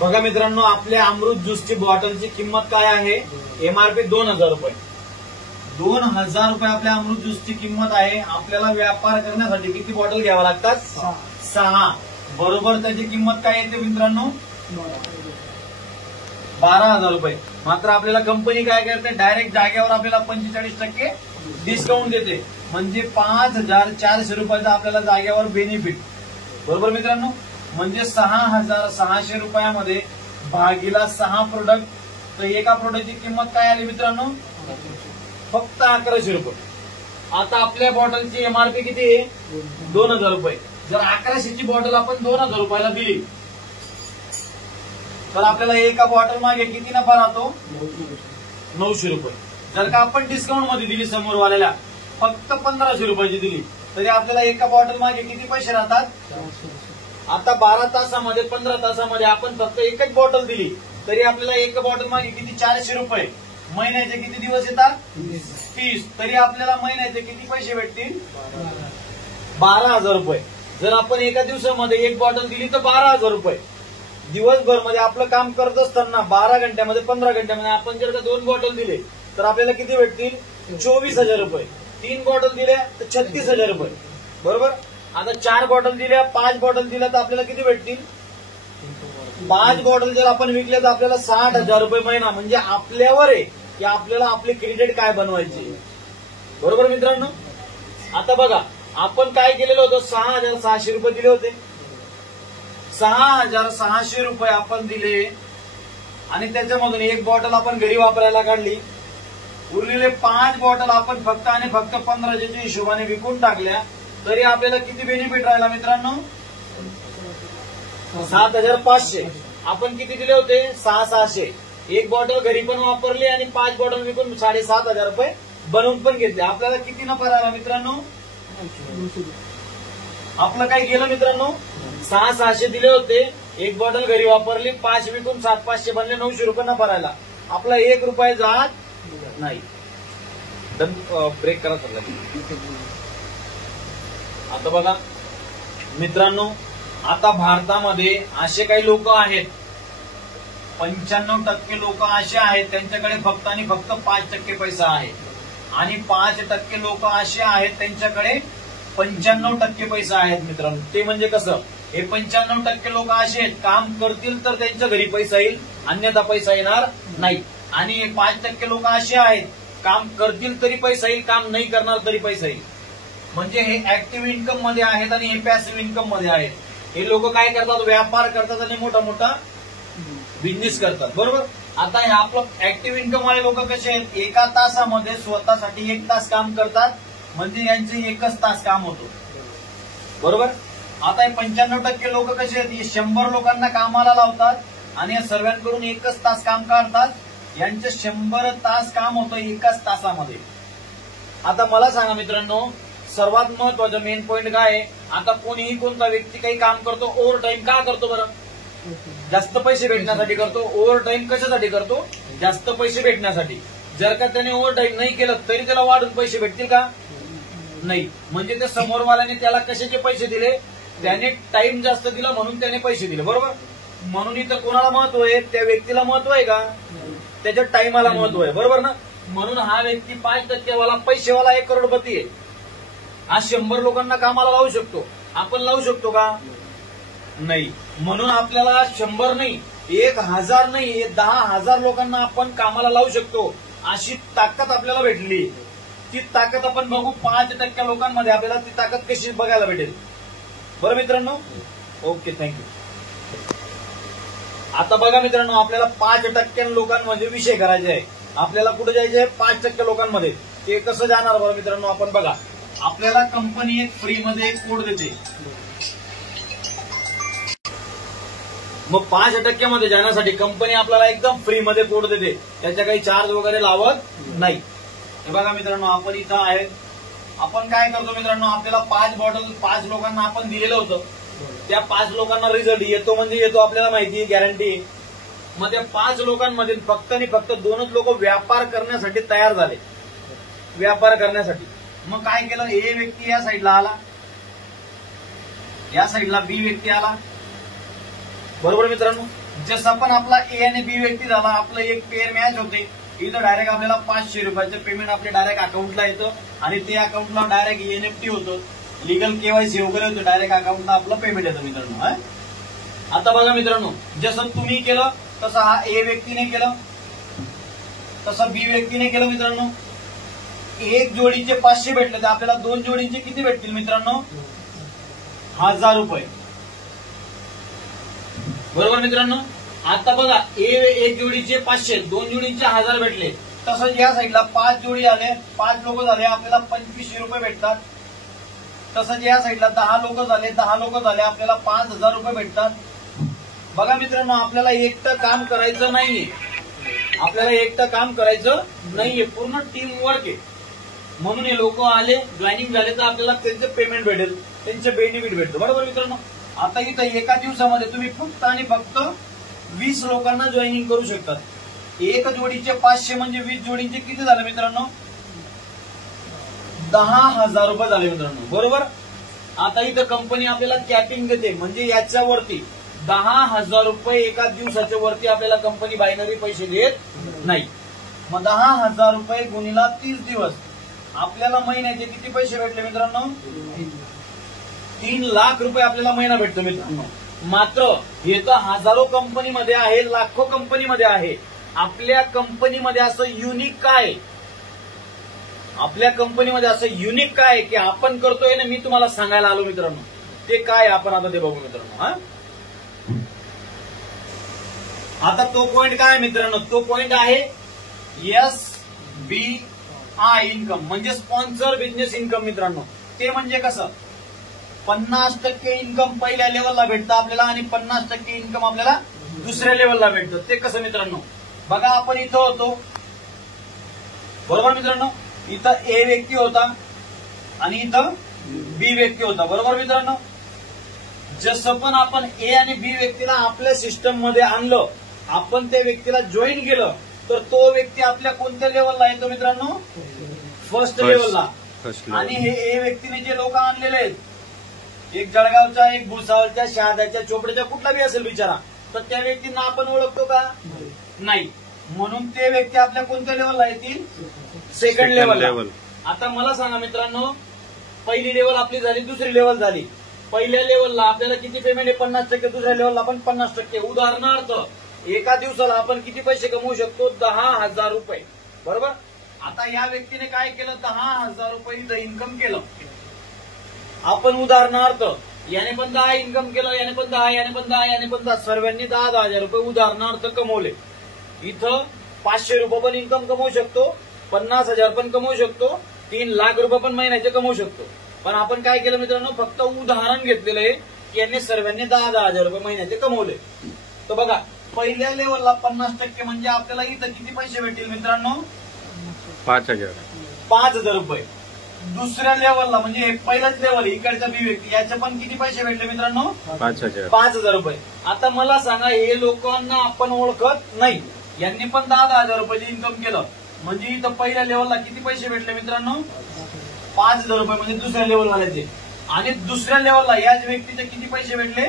बघा मित्रांनो, आपल्या अमृत ज्यूसची बॉटलची किंमत काय आहे? एमआरपी 2000 रुपये. 2000 रुपये आपल्या अमृत ज्यूसची किंमत आहे. आपल्याला व्यापार करण्यासाठी किती बॉटल घ्यावा लागतात? 6. बरोबर त्याची किंमत काय येते मित्रांनो? 12,000 रुपये. मात्र आपल्याला कंपनी काय करते? डायरेक्ट जागेवर आपल्याला 45% डिस्काउंट देते. म्हणजे 5,400 रुपयाचा आपल्याला जागेवर बेनिफिट. बरोबर मित्रांनो, म्हणजे 6,600 रुपयामध्ये भागीला 6 प्रोडक्ट. तर एका प्रोडक्टची किंमत काय आली मित्रांनो? फक्त 1100 रुपये. आता आपल्या बॉटलची एमआरपी किती आहे? 2000 रुपये. जर 1100ची बॉटल आपण 2000 रुपयाला दिली तर आपल्याला एका बॉटल मागे किती नफा राहतो? 900 रुपये. जर का आपण डिस्काउंट मध्ये दिली समोरवाल्याला फक्त 1500 रुपयाची दिली तरी आपल्याला एका बॉटल मागे किती पैसे राहतात? आता 12 तासामध्ये 15 तासामध्ये आपण फक्त एकच बॉटल दिली तरी आपल्याला एका बॉटल मागे किती? 400 रुपये. महिन्याचे किती दिवस येतात? 30. तरी आपल्याला महिन्याचे किती पैसे भेटतील? 12,000 रुपये. जर आपण एका दिवसामध्ये एक बॉटल दिली तर 12,000 रुपये. दिवसभर मध्ये आपलं काम करत असताना 12 घंट्यामध्ये 15 घंट्यामध्ये आपण जर का 2 बॉटल दिले तर आपल्याला किती भेटतील? 24,000 रुपये. 3 बॉटल दिल्या तर 36,000 रुपये. बरोबर. आता 4 बॉटल दिल्या, 5 बॉटल दिल्या तर आपल्याला किती भेटतील? 5 बॉटल जर आपण विकल्या तर आपल्याला 60,000 रुपये महिना. म्हणजे आपल्यावर आहे की आपल्याला आपले क्रेडिट काय बनवायचे. बरोबर मित्रांनो. आता बघा, आपण काय केलेलं होतं? 6,600 रुपये दिले होते. 6,600 रुपये आपण दिले आणि त्याच्यामधून एक बॉटल आपण घरी वापरायला काढली. उरलेले 5 बॉटल आपण फक्त आणि फक्त 1500च्या हिशोबाने विकून टाकल्या तरी आपल्याला किती बेनिफिट राहिला मित्रांनो? 7,500. आपण किती दिले होते? 6,600. एक बॉटल घरी पण वापरली आणि 5 बॉटल विकून 7,500 रुपये बनवून पण घेतले. आपल्याला किती नफा राहिला मित्रांनो? आपलं काय गेलं मित्रांनो? 6,600 दिले होते, एक बॉटल घरी वापरली, 5 विकून 7,500 बनले, 900 रुपये नफा राहिला. आपला 1 रुपया जात नाही. ब्रेक करा सर. आता बघा मित्रांनो, आता भारतामध्ये असे काही लोक आहेत, 95% लोक असे आहेत त्यांच्याकडे फक्त आणि फक्त 5% पैसा आहे आणि 5% लोक असे आहेत त्यांच्याकडे 95% पैसा आहेत मित्रांनो. ते म्हणजे कसं? हे 95% लोक असे आहेत, काम करतील तर त्यांच्या घरी पैसा येईल, अन्यथा पैसा येणार नाही. आणि 5% लोक असे आहेत, काम करतील तरी पैसा येईल, काम नाही करणार तरी पैसा येईल. म्हणजे हे ऍक्टिव्ह इन्कम मध्ये आहेत आणि हे पॅसिव्ह इन्कम मध्ये आहेत. हे लोक काय करतात? व्यापार करतात आणि मोठा मोठा बिझनेस करतात. बरोबर. आता हे आपलं ऍक्टिव्ह इन्कम वाले लोक कसे आहेत? एका तासामध्ये स्वतःसाठी 1 तास काम करतात, म्हणजे यांचे 1च तास काम होतो. बरोबर. आता हे 95% लोक कसे आहेत? 100 लोकांना कामाला लावतात आणि या सर्वांकडून 1च तास काम काढतात. यांचे 100 तास काम होतं 1च तासामध्ये. आता मला सांगा मित्रांनो, सर्वात महत्वाचं मेन पॉईंट काय आहे? आता कोणीही कोणता व्यक्ती काही काम करतो, ओव्हर टाइम का करतो बरं? जास्त पैसे भेटण्यासाठी करतो. ओव्हर टाइम कशासाठी करतो? जास्त पैसे भेटण्यासाठी. जर का त्याने ओव्हर टाइम नाही केलं तरी त्याला वाढून पैसे भेटतील का? नाही. म्हणजे त्या समोरवाल्याने त्याला कशाचे पैसे दिले? त्याने टाइम जास्त दिला म्हणून त्याने पैसे दिले. बरोबर. म्हणून इथं कोणाला महत्व आहे? त्या व्यक्तीला महत्व आहे का? त्याच्या टाइमाला महत्व आहे. बरोबर ना. म्हणून हा व्यक्ती 5% वाला पैसेवाला 1 करोडपती आहे. आज 100 लोकांना कामाला लावू शकतो. आपण लावू शकतो का? नाही. म्हणून आपल्याला 100 नाही, 1,000 नाही, 10,000 लोकांना आपण कामाला लावू शकतो. अशी ताकद आपल्याला भेटली. ती ताकद आपण बघू 5% लोकांमध्ये आपल्याला ती ताकद कशी बघायला भेटेल. बरं मित्रांनो. Okay, thank you. आता बघा मित्रांनो, आपल्याला 5% लोकांमध्ये विषय करायचे आहे. आपल्याला कुठे जायचे आहे? 5% लोकांमध्ये. ते कसं जाणार बरं मित्रांनो? आपण बघा, आपल्याला कंपनी एक फ्री मध्ये एक कोड देते. मग 5% मध्ये जाण्यासाठी कंपनी आपल्याला एकदम फ्री मध्ये कोड देते. त्याच्या काही चार्ज वगैरे लावत नाही. हे बघा मित्रांनो, आपण इथं आहे. आपण काय करतो मित्रांनो? आपल्याला 5 बॉटल 5 लोकांना आपण दिलेलं होतं. त्या 5 लोकांना रिझल्ट येतो म्हणजे येतो, आपल्याला माहिती आहे, गॅरंटी. मग त्या 5 लोकांमध्ये फक्त आणि फक्त 2च लोक व्यापार करण्यासाठी तयार झाले. व्यापार करण्यासाठी. मग काय केलं? ए व्यक्ती या साईडला आला, या साईडला बी व्यक्ती आला. बरोबर मित्रांनो. जसं पण आपला ए आणि बी व्यक्ती झाला, आपलं एक पेअर मॅच होते, इथं डायरेक्ट आपल्याला 500 रुपयाचं पेमेंट आपल्या डायरेक्ट अकाउंटला येतं आणि ते अकाउंटला डायरेक्ट एनएफटी होतं, लिगल केवायसी वगैरे होतं, डायरेक्ट अकाउंटला आपलं पेमेंट येतं मित्रांनो. आता बघा मित्रांनो, जसं तुम्ही केलं तसं हा ए व्यक्तीने केलं, तसं बी व्यक्तीने केलं मित्रांनो. एक जोडीचे 500 भेटले तर आपल्याला 2 जोडींचे किती भेटतील मित्रांनो? 1000 रुपये. बरोबर मित्रांनो. आता बघा, एक जोडीचे 500, 2 जोडींचे 1000 भेटले. तसंच या साईडला 5 जोडी झाले, 5 लोक झाले, आपल्याला 2500 रुपये भेटतात. तसंच या साईडला 10 लोक झाले, 10 लोक झाले, आपल्याला 5000 रुपये भेटतात. बघा मित्रांनो, आपल्याला एकटं काम करायचं नाहीये, आपल्याला एकटं काम करायचं नाहीये, पूर्ण टीम वर्क आहे. म्हणून हे लोक आले, जॉईनिंग झाले तर आपल्याला त्यांचं पेमेंट भेटेल, त्यांचे बेनिफिट भेटतं. बरोबर मित्रांनो. आता इथं एका दिवसामध्ये तुम्ही फक्त आणि फक्त 20 लोकांना जॉईनिंग करू शकतात. एक जोडीचे 500 म्हणजे 20 जोडींचे किती झाले मित्रांनो? 10,000 रुपये झाले मित्रांनो. बरोबर. आता इथं कंपनी आपल्याला कॅपिंग देते, म्हणजे याच्यावरती 10,000 रुपये एका दिवसाच्या वरती आपल्याला कंपनी बायनरी पैसे देत नाही. मग 10,000 रुपये गुणिला 30 दिवस, आपल्याला महिन्याचे किती पैसे भेटले मित्रांनो? 3 लाख रुपये आपल्याला महिना भेटतो मित्रांनो. मात्र हे तर हजारो कंपनीमध्ये आहे, लाखो कंपनीमध्ये आहे. आपल्या कंपनीमध्ये असं युनिक काय, आपल्या कंपनीमध्ये असं युनिक काय की आपण करतोय ना, मी तुम्हाला सांगायला आलो मित्रांनो. ते काय आपण आता ते बघू मित्रांनो. आता तो पॉइंट काय मित्रांनो? तो पॉइंट आहे SBI इन्कम, म्हणजे स्पॉन्सर बिझनेस इन्कम मित्रांनो. ते म्हणजे कसं? 50% इन्कम पहिल्या लेवलला भेटतं आपल्याला आणि 50% इन्कम आपल्याला दुसऱ्या लेवलला भेटतं. ते कसं मित्रांनो? बघा, आपण इथं होतो, बरोबर मित्रांनो. इथं ए व्यक्ती होता आणि इथं बी व्यक्ती होता, बरोबर मित्रांनो. जसं पण आपण ए आणि बी व्यक्तीला आपल्या सिस्टम मध्ये आणलं, आपण त्या व्यक्तीला जॉईन केलं, तर तो व्यक्ती आपल्या कोणत्या लेवलला येतो मित्रांनो? फर्स्ट लेवलला. आणि हे ए व्यक्तीने जे लोक आणलेले आहेत, एक जळगावचा, एक भुसावळच्या, शहाद्याच्या, चोपड्याच्या, कुठला बी असेल बिचारा, तर त्या व्यक्तींना आपण ओळखतो का? नाही. म्हणून ते व्यक्ती आपल्या कोणत्या लेवलला येतील? सेकंड लेवलला. आता मला सांगा मित्रांनो, पहिली लेवल आपली झाली, दुसरी लेवल झाली. पहिल्या लेवलला आपल्याला किती पेमेंट आहे? 50%. दुसऱ्या लेवलला आपण 50%. उदाहरणार्थ एका दिवसाला आपण किती पैसे कमवू शकतो? 10,000 रुपये. बरोबर. आता या व्यक्तीने काय केलं? 10,000 रुपये इन्कम केलं. आपण उदाहरणार्थ याने पण 10 इन्कम केलं, याने पण 10, याने पण 10, याने पण 10, सर्वांनी 10,000 रुपये उदाहरणार्थ कमवले. इथं 500 रुपये पण इन्कम कमवू शकतो, 50,000 पण कमवू शकतो, 3 लाख रुपये पण महिन्याचे कमवू शकतो. पण आपण काय केलं मित्रांनो? फक्त उदाहरण घेतलेलं आहे की यांनी सर्वांनी 10,000 रुपये महिन्याचे कमवले. तर बघा, पहिल्या लेवलला 50% म्हणजे आपल्याला इथं किती पैसे भेटतील मित्रांनो? 5,000 रुपये. दुसऱ्या लेवलला म्हणजे हे पहिलाच लेवल, इकडचा बी व्यक्ती, याचे पण किती पैसे भेटले मित्रांनो? 5,000 रुपये. आता मला सांगा, हे लोकांना आपण ओळखत नाही, यांनी पण 10,000 रुपयाचे इन्कम केलं, म्हणजे इथं पहिल्या लेवलला किती पैसे भेटले मित्रांनो? 5,000 रुपये, म्हणजे दुसऱ्या लेवलवाल्याचे. आणि दुसऱ्या लेवलला याच व्यक्तीचे किती पैसे भेटले?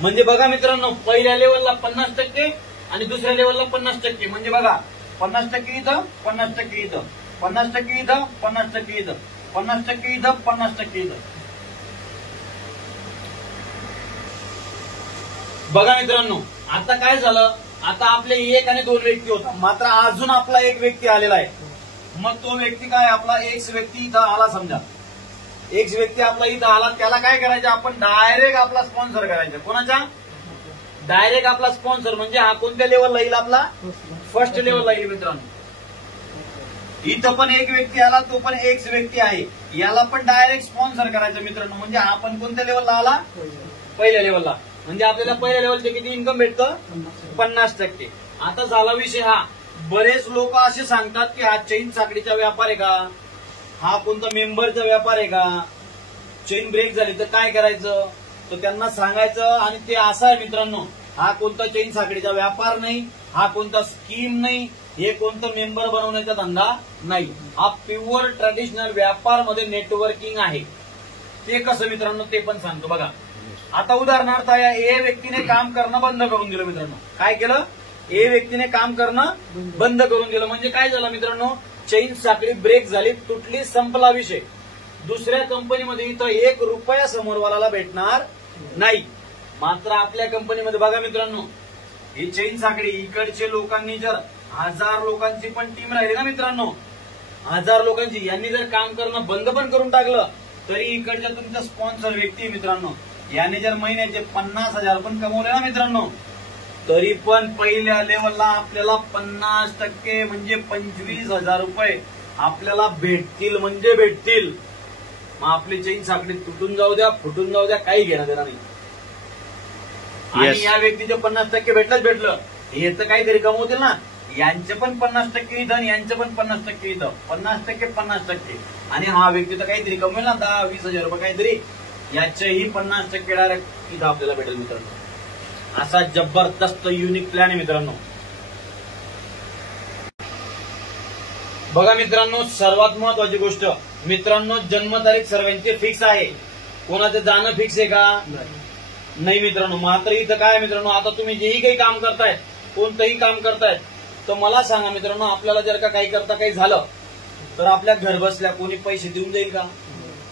म्हणजे बघा मित्रांनो, पहिल्या लेवलला 50% आणि दुसऱ्या लेवलला 50%. म्हणजे बघा, 50% इथं, 50% इथं, 50% इथं, 50% इथं, 50% इथं, 50% इथं. बघा मित्रांनो, आता काय झालं? आता आपले 1 आणि 2 व्यक्ती होता, मात्र अजून आपला एक व्यक्ती आलेला आहे. मग तो व्यक्ती काय? आपला एक्स व्यक्ती इथं आला. समजा एक्स व्यक्ती आपला इथं आला, त्याला काय करायचं? आपण डायरेक्ट आपला स्पॉन्सर करायचा. कोणाचा? डायरेक्ट आपला स्पॉन्सर. म्हणजे हा कोणत्या लेवलला येईल? आपला फर्स्ट लेवलला येईल मित्रांनो. इथं पण एक व्यक्ती आला, तो पण एक्स व्यक्ती आहे, याला पण डायरेक्ट स्पॉन्सर करायचं मित्रांनो. म्हणजे आपण कोणत्या लेवलला आला? पहिल्या लेवलला. म्हणजे आपल्याला पहिल्या लेवलचे किती इन्कम भेटतं? 50%. आता झाला विषय हा, बरेच लोक असे सांगतात की हा चेन साखळीचा व्यापार आहे का? हा कोणता मेंबरचा व्यापार आहे का? चेन ब्रेक झाली तर काय करायचं? तर त्यांना सांगायचं, आणि ते असं आहे मित्रांनो, हा कोणता चेन साखळीचा व्यापार नाही, हा कोणता स्कीम नाही, हे कोणतं मेंबर बनवण्याचा धंदा नाही. हा प्युअर ट्रेडिशनल व्यापार मध्ये नेटवर्किंग आहे. ते कसं मित्रांनो? ते पण सांगतो. बघा, आता उदाहरणार्थ या ए व्यक्तीने काम करणं बंद करून दिलं मित्रांनो. काय केलं? ए व्यक्तीने काम करणं बंद करून दिलं. म्हणजे काय झालं मित्रांनो? चेन साखळी ब्रेक झाली, तुटली, संपला विषय. दुसऱ्या कंपनीमध्ये इथं 1 रुपया समोरवाला भेटणार नाही. मात्र आपल्या कंपनीमध्ये बघा मित्रांनो, ही चेन साखळी इकडचे लोकांनी जर 1000 लोकांची पण टीम राहिली ना मित्रांनो, 1000 लोकांची, यांनी जर काम करणं बंद पण करून टाकलं तरी इकडच्या तुमचा स्पॉन्सर व्यक्ती मित्रांनो, याने जर महिन्याचे 50,000 पण कमवले ना मित्रांनो, तरी पण पहिल्या लेवलला आपल्याला 50% म्हणजे 25,000 रुपये आपल्याला भेटतील म्हणजे भेटतील. मग आपली चेन साखळी तुटून जाऊ द्या, फुटून जाऊ द्या, काही घेणं देणार नाही. आणि या व्यक्तीचे 50% भेटलं, हे तर काहीतरी कमवतील ना. यांचे पण 50% इथं आणि यांचे पण 50% इथं, 50% 50%. आणि हा व्यक्ती तर काहीतरी कमवेल ना, 10-20,000 रुपये काहीतरी, याचेही 50% डायरेक्ट इथं आपल्याला भेटेल मित्रांनो. असा जबरदस्त युनिक प्लॅन आहे मित्रांनो. बघा मित्रांनो, सर्वात महत्वाची गोष्ट मित्रांनो, जन्मतारीख सर्वांची फिक्स आहे. कोणाचं जाणं फिक्स आहे का? नाही मित्रांनो. मात्र इथं काय मित्रांनो, आता तुम्ही जेही काही काम करतायत, कोणतंही काम करतायत, तर मला सांगा मित्रांनो, आपल्याला जर का काही करता काही झालं तर आपल्या घर बसल्या कोणी पैसे देऊन देईल का?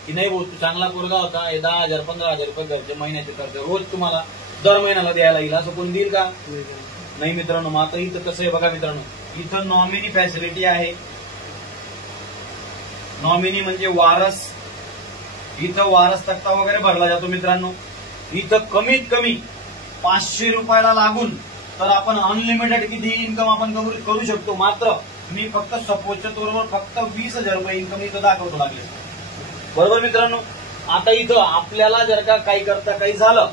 की नाही भाऊ, तू चांगला पोरगा होता, हे 10,000 15,000 रुपये घरचे महिन्याचे खर्च रोज तुम्हाला दर महिन्याला द्यायला येईल, असं कोण देईल का? नाही मित्रांनो. मात्र इथं कसं आहे बघा मित्रांनो, इथं नॉमिनी फॅसिलिटी आहे. नॉमिनी म्हणजे वारस. इथं वारस तक्ता वगैरे भरला जातो मित्रांनो. इथं कमीत कमी 500 रुपयाला लागून तर आपण अनलिमिटेड किती इन्कम आपण करू शकतो. मात्र मी फक्त सपोजच्या तोरवर फक्त 20,000 रुपये इन्कम इथं दाखवतो लागले. बरोबर मित्रांनो. आता इथं आपल्याला जर का काही करता काही झालं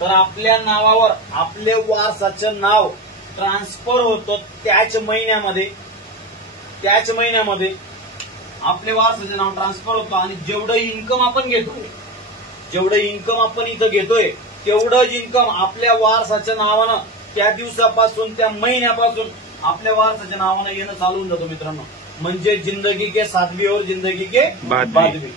तर आपल्या नावावर आपले वारसाचं नाव ट्रान्सफर होतं. त्याच महिन्यामध्ये आपले वारसाचं नाव ट्रान्सफर होतं. आणि जेवढं इन्कम आपण इथं घेतोय तेवढंच इन्कम आपल्या वारसाच्या नावानं त्या दिवसापासून त्या महिन्यापासून आपल्या वारसाच्या नावानं येणं चालू होऊन जातो मित्रांनो. म्हणजे जिंदगी के सादगी और जिंदगी के बादगी.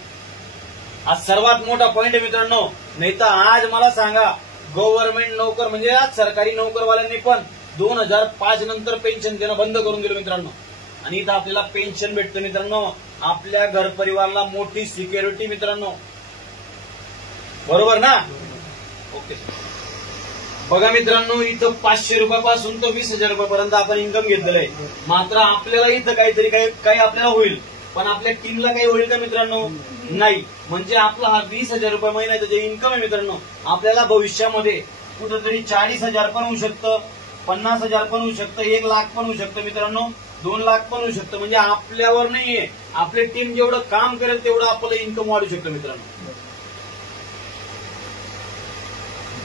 हा सर्वात मोठा पॉइंट आहे मित्रांनो. नाही तर आज मला सांगा, गव्हर्नमेंट नोकर म्हणजे आज सरकारी नोकरवाल्यांनी पण 2005 नंतर पेन्शन देणं बंद करून दिलं मित्रांनो. आणि इथं आपल्याला पेन्शन भेटतं मित्रांनो. आपल्या घर परिवाराला मोठी सिक्युरिटी मित्रांनो. बरोबर ना? ओके. बघा मित्रांनो, इथं 500 रुपयापासून तर 20,000 रुपयापर्यंत आपण इन्कम घेतलेलं आहे. मात्र आपल्याला इथं काहीतरी काही आपल्याला होईल, पण आपल्या टीमला काही होईल का मित्रांनो? नाही. म्हणजे आपला हा 20,000 रुपये महिन्याचं जे इन्कम आहे मित्रांनो, आपल्याला भविष्यामध्ये कुठंतरी 40,000 पण होऊ शकतं, 50,000 पण होऊ शकतं, 1 लाख पण होऊ शकतं मित्रांनो, 2 लाख पण होऊ शकतं. म्हणजे आपल्यावर नाहीये, आपली टीम जेवढं काम करेल तेवढं आपलं इन्कम वाढू शकतं मित्रांनो.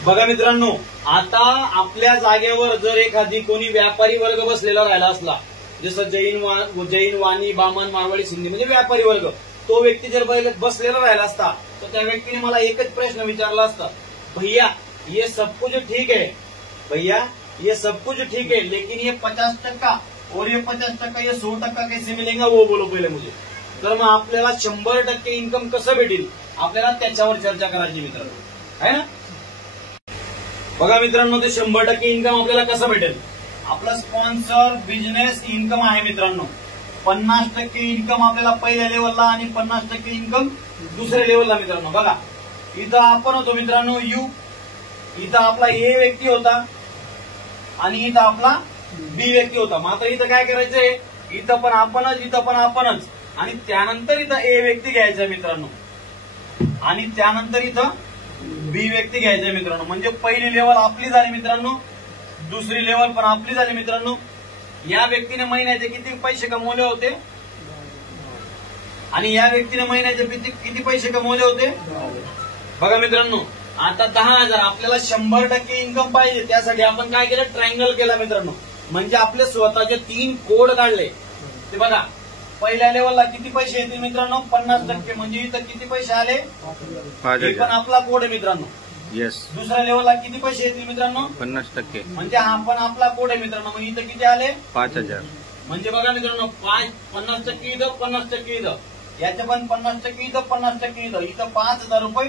बघा मित्रांनो, आता आपल्या जागेवर जर एखादी कोणी व्यापारी वर्ग बसलेला राहिला असला, जसं जैन वाणी बामन मारवाडी सिंधी म्हणजे व्यापारी वर्ग, तो व्यक्ती जर बसलेला राहिला असता तर त्या व्यक्तीने मला एकच प्रश्न विचारला असता, भैया ये सब कुछ ठीक है, भैया ये सब कुछ ठीक है, लेकिन ये 50% और ये 50% ये 100% कैसे मिलेगा वो बोलो पहिले मुझे. तर मग आपल्याला 100% इन्कम कसं भेटेल, आपल्याला त्याच्यावर चर्चा करायची मित्रांनो, आहे ना. बघा मित्रांनो, ते 100% इन्कम आपल्याला कसं भेटेल. आपला स्पॉन्सर बिझनेस इन्कम आहे मित्रांनो. 50% इन्कम आपल्याला पहिल्या लेवलला आणि 50% इन्कम दुसऱ्या लेवलला मित्रांनो. बघा इथं आपण होतो मित्रांनो यू, इथं आपला ए व्यक्ती होता आणि इथं आपला बी व्यक्ती होता. मात्र इथं काय करायचंय, इथं पण आपणच आणि त्यानंतर इथं ए व्यक्ती घ्यायचा मित्रांनो आणि त्यानंतर इथं बी व्यक्ती घ्यायचा मित्रांनो. म्हणजे पहिली लेवल आपली झाली मित्रांनो, दुसरी लेवल पण आपली झाली मित्रांनो. या व्यक्तीने महिन्याचे किती पैसे कमवले होते आणि या व्यक्तीने महिन्याचे किती पैसे कमवले होते. बघा मित्रांनो, आता 10,000 आपल्याला 100% इन्कम पाहिजे. त्यासाठी आपण काय केलं, ट्रायंगल केला मित्रांनो. म्हणजे आपले स्वतःचे 3 कोड काढले. ते बघा, पहिल्या लेवलला किती पैसे येतील मित्रांनो, 50%. म्हणजे इथं किती पैसे आले, हे पण आपला कोड आहे मित्रांनो. येस. दुसऱ्या लेवलला किती पैसे येतील मित्रांनो, 50%. म्हणजे हा पण आपला कोड आहे मित्रांनो. मग इथं किती आले, 5,000. म्हणजे बघा मित्रांनो, 50% इथं, 50% इथं, याच्या पण 50% इथं, 50% इथं, इथं 5,000 रुपये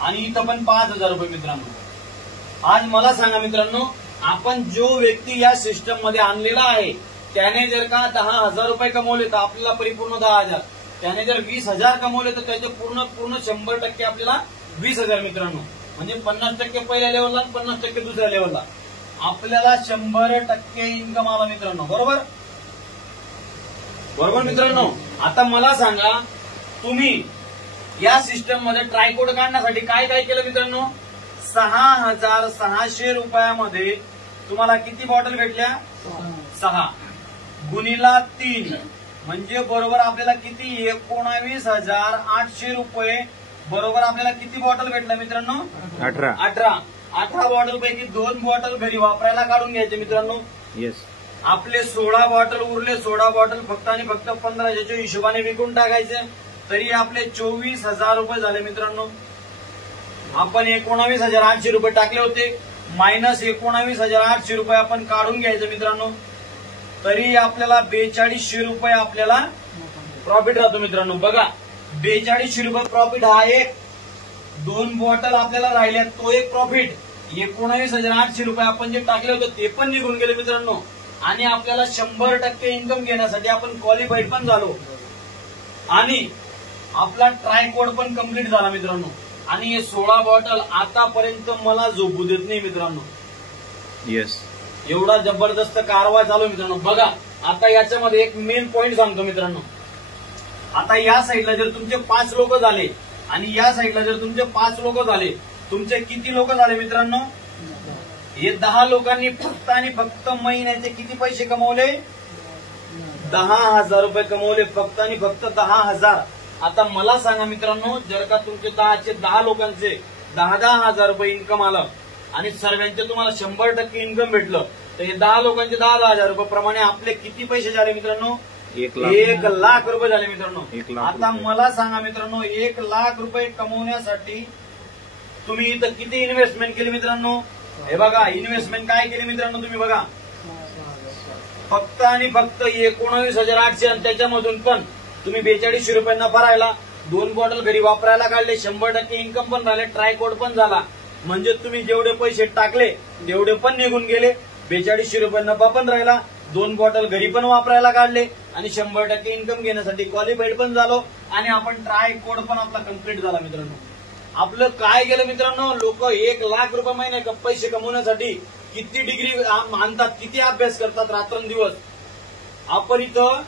आणि इथं पण 5,000 रुपये मित्रांनो। आज मला सांगा मित्रांनो, आपण जो व्यक्ती या सिस्टम मध्ये आणलेला आहे त्याने जर का 10,000 रुपये कमवले तर आपल्याला परिपूर्ण 10,000, त्याने जर 20,000 कमवले तर त्याचे पूर्ण 100% आपल्याला 20,000 मित्रांनो। म्हणजे 50% पहिल्या लेवलला आणि 50% दुसऱ्या लेवलला आपल्याला 100% इन्कम आला मित्रांनो। बरोबर बरोबर मित्रांनो। आता मला सांगा, तुम्ही या सिस्टम मध्ये ट्रायकोड काढण्यासाठी काय काय केलं मित्रांनो? 6,600 रुपयामध्ये तुम्हाला किती बॉटल भेटल्या? 6 गुणिला 3 म्हणजे बरोबर आपल्याला किती? 19,800 रुपये बरोबर आपल्याला किती बॉटल भेटल्या मित्रांनो? 18 बॉटल पैकी 2 बॉटल घरी वापरायला काढून घ्यायचे मित्रांनो। येस। आपले 16 बॉटल उरले, 16 बॉटल फक्त आणि फक्त 1500च्या हिशोबाने विकून टाकायचे, तरी आपले 24,000 रुपये झाले मित्रांनो। आपण 19,800 रुपये टाकले होते, मायनस 19,800 रुपये आपण काढून घ्यायचे मित्रांनो, तरी आपल्याला 4200 रुपये आपल्याला प्रॉफिट राहतो मित्रांनो। बघा 4200 रुपये प्रॉफिट हा एक, 2 बॉटल आपल्याला राहिल्या तो एक प्रॉफिट, 19,800 रुपये आपण जे टाकले होते ते पण निघून गेले मित्रांनो। आणि आपल्याला 100% इन्कम घेण्यासाठी आपण क्वालिफाईड पण झालो आणि आपला ट्राय कोड पण कम्प्लीट झाला मित्रांनो। आणि हे 16 बॉटल आतापर्यंत मला झोपू देत नाही मित्रांनो। येस, एवढा जबरदस्त कारवाई चालू मित्रांनो। बघा आता याच्यामध्ये एक मेन पॉइंट सांगतो मित्रांनो। आता या साईडला जर तुमचे 5 लोक झाले आणि या साईडला जर तुमचे 5 लोक झाले, तुमचे किती लोक झाले मित्रांनो? हे 10 लोकांनी फक्त आणि फक्त महिन्याचे किती पैसे कमवले? 10,000 रुपये कमवले, फक्त आणि फक्त 10,000। आता मला सांगा मित्रांनो, जर का तुमचे 10 लोकांचे 10,000 रुपये इन्कम आलं आणि सर्वांचे तुम्हाला 100% इन्कम भेटलं, तर हे 10 लोकांचे 10,000 रुपये प्रमाणे आपले किती पैसे झाले मित्रांनो? 1,00,000 रुपये झाले मित्रांनो। आता मला सांगा मित्रांनो, 1,00,000 रुपये कमवण्यासाठी तुम्ही इथं किती इन्व्हेस्टमेंट केली मित्रांनो? हे बघा इन्व्हेस्टमेंट काय केली मित्रांनो तुम्ही बघा, फक्त आणि फक्त 19,800 आणि त्याच्यामधून पण तुम्ही 4200 रुपये नफा राहिला, 2 बॉटल घरी वापरायला काढले, 100% इन्कम पण राहिले, ट्राय कोड पण झाला। म्हणजे तुम्ही जेवढे पैसे टाकले तेवढे पण निघून गेले, 4200 रुपये नफा पण राहिला, 2 बॉटल घरी पण वापरायला काढले आणि 100% इन्कम घेण्यासाठी क्वालिफाईड पण झालो आणि आपण ट्राय कोड पण आपला कम्प्लीट झाला मित्रांनो। आपलं काय गेलं मित्रांनो, लोक 1,00,000 रुपये महिने पैसे कमवण्यासाठी किती डिग्री आणतात, किती अभ्यास करतात रात्रंदिवस। आपण इथं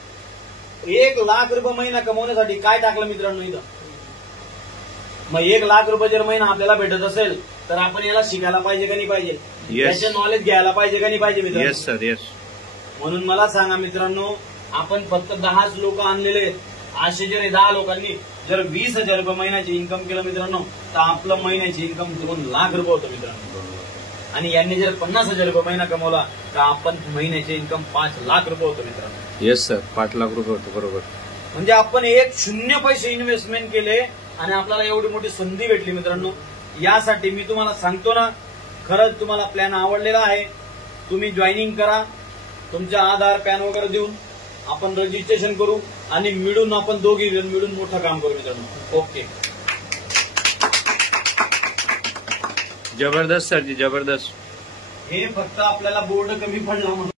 1,00,000 रुपये महिना कमवण्यासाठी काय टाकलं मित्रांनो इथं? मग 1,00,000 रुपये जर महिना आपल्याला भेटत असेल तर आपण याला शिकायला पाहिजे का नाही पाहिजे? याचे नॉलेज घ्यायला पाहिजे का नाही पाहिजे मित्रांनो? Yes sir, yes. म्हणून मला सांगा मित्रांनो, आपण फक्त 10 लोक आणलेले, असे जर 10 लोकांनी जर 20,000 रुपये महिन्याचे इन्कम केलं मित्रांनो, तर आपलं महिन्याची इन्कम 2,00,000 रुपये होतं मित्रांनो। आणि यांनी जर 50,000 रुपये महिना कमवला तर आपण महिन्याचे इन्कम 5,00,000 रुपये होतं मित्रांनो। येस सर, 5,00,000 रुपये होतं बरोबर। म्हणजे आपण एक 0 पैसे इन्व्हेस्टमेंट केले आणि आपल्याला एवढी मोठी संधी भेटली मित्रांनो। यासाठी मी तुम्हाला सांगतो ना, खरंच तुम्हाला प्लॅन आवडलेला आहे, तुम्ही जॉईनिंग करा, तुमच्या आधार पॅन वगैरे देऊन आपण रजिस्ट्रेशन करू आणि मिळून आपण दोघी मिळून मोठं काम करू मित्रांनो। ओके, जबरदस्त सर जी, जबरदस्त। हे फक्त आपल्याला बोर्ड कमी पडला म्हणून